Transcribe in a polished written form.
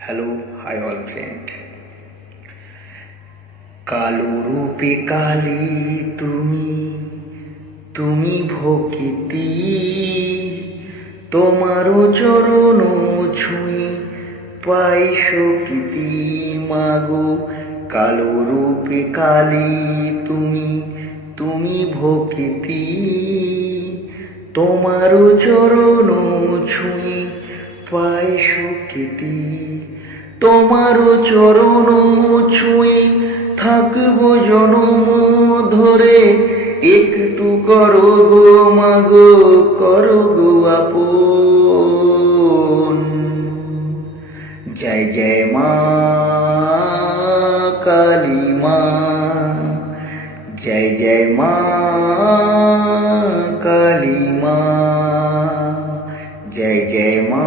Hello, high all friend. কালো রূপে কালী তুমি, তুমি ভক্তি, তোমারও চরণ ছুঁয়ে পাই শক্তি। মাগো কালো রূপে কালী তুমি, তুমি ভক্তি, তোমারও চরণ ছুঁয়ে পাই শক্তি। তোমারও চরণ ছুঁয়ে থাকবো জনম ধরে, একটু করো গো মাগো, করো গো আপন। জয় জয় মা কালী মা, জয় জয় মা কালী মা, জয় জয় মা